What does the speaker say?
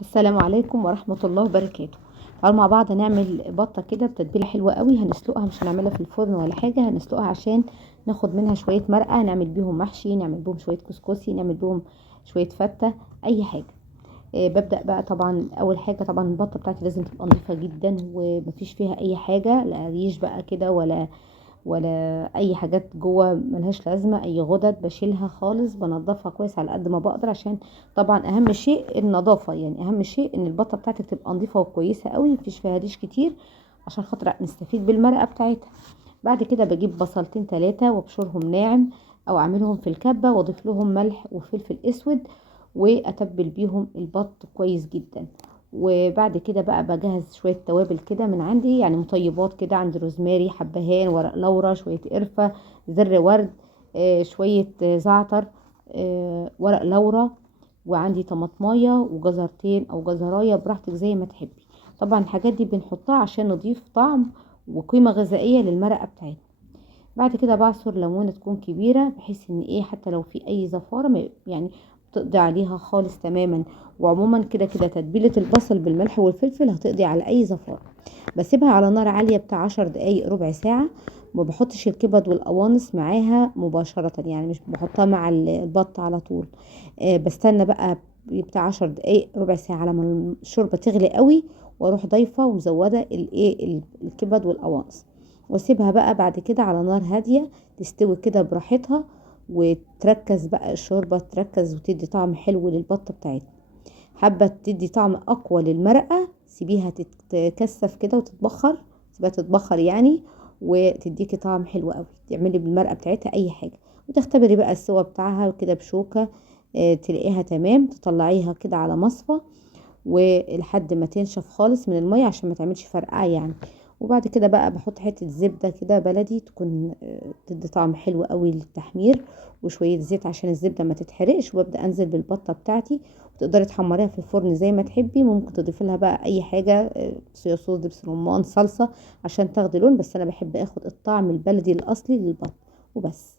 السلام عليكم ورحمة الله وبركاته. تعالوا مع بعض نعمل بطة كده بتتبيلة حلوة قوي. هنسلقها، مش هنعملها في الفرن ولا حاجة، هنسلقها عشان ناخد منها شوية مرقة، نعمل بيهم محشي، نعمل بيهم شوية كسكسي، نعمل بيهم شوية فتة، اي حاجة. ببدأ بقى. طبعا اول حاجة، طبعا البطة بتاعتي لازم تبقى نظيفة جدا ومفيش فيها اي حاجة، لا ريش بقى كده ولا اي حاجات جوه ملهاش لازمه، اي غدد بشيلها خالص، بنضفها كويس على قد ما بقدر، عشان طبعا اهم شيء النظافه، يعني اهم شيء ان البطه بتاعتك تبقى نظيفه وكويسه قوي، مفيش فيها ريش كتير، عشان خاطر نستفيد بالمرقه بتاعتها. بعد كده بجيب بصلتين 3 وابشرهم ناعم، او اعملهم في الكبه واضيف لهم ملح وفلفل اسود، واتبل بيهم البط كويس جدا. وبعد كده بقى بجهز شويه توابل كده من عندي، يعني مطيبات كده، عندي روزماري، حبهان، ورق لورا، شويه قرفه، زر ورد، شويه زعتر، ورق لورا، وعندي طماطمايه وجزرتين او جزرايه براحتك زي ما تحبي. طبعا الحاجات دي بنحطها عشان نضيف طعم وقيمه غذائيه للمرقه بتاعتنا. بعد كده بعصر ليمونه تكون كبيره، بحيث ان ايه، حتى لو في اي زفاره يعني تقضي عليها خالص تماما. وعموما كده كده تتبيله البصل بالملح والفلفل هتقضي على اي زفاره. بسيبها على نار عاليه بتاع 10 دقايق ربع ساعه. ما بحطش الكبد والقوانص معاها مباشره، يعني مش بحطها مع البط على طول. بستنى بقى بتاع 10 دقايق ربع ساعه على ما الشوربه تغلي قوي، واروح ضايفه ومزوده الايه الكبد والقوانص، واسيبها بقى بعد كده على نار هاديه تستوي كده براحتها، وتركز بقى الشوربه، تركز وتدي طعم حلو للبطه بتاعتنا. حابه تدي طعم اقوى للمرقه، سيبيها تتكثف كده وتتبخر، سيبها تتبخر يعني، وتديكي طعم حلو قوي. تعملي بالمرقه بتاعتها اي حاجه، وتختبري بقى السوا بتاعها كده بشوكه، تلاقيها تمام، تطلعيها كده على مصفى ولحد ما تنشف خالص من الميه عشان ما تعملش فرقعه يعني. وبعد كده بقى بحط حته زبده كده بلدي، تكون تدي طعم حلو قوي للتحمير، وشويه زيت عشان الزبده ما تتحرقش. وابدا انزل بالبطه بتاعتي، وتقدري تحمريها في الفرن زي ما تحبي. ممكن تضيفي لها بقى اي حاجه، صويا صوص، دبس رمان، صلصه، عشان تاخدي لون، بس انا بحب اخد الطعم البلدي الاصلي للبط وبس.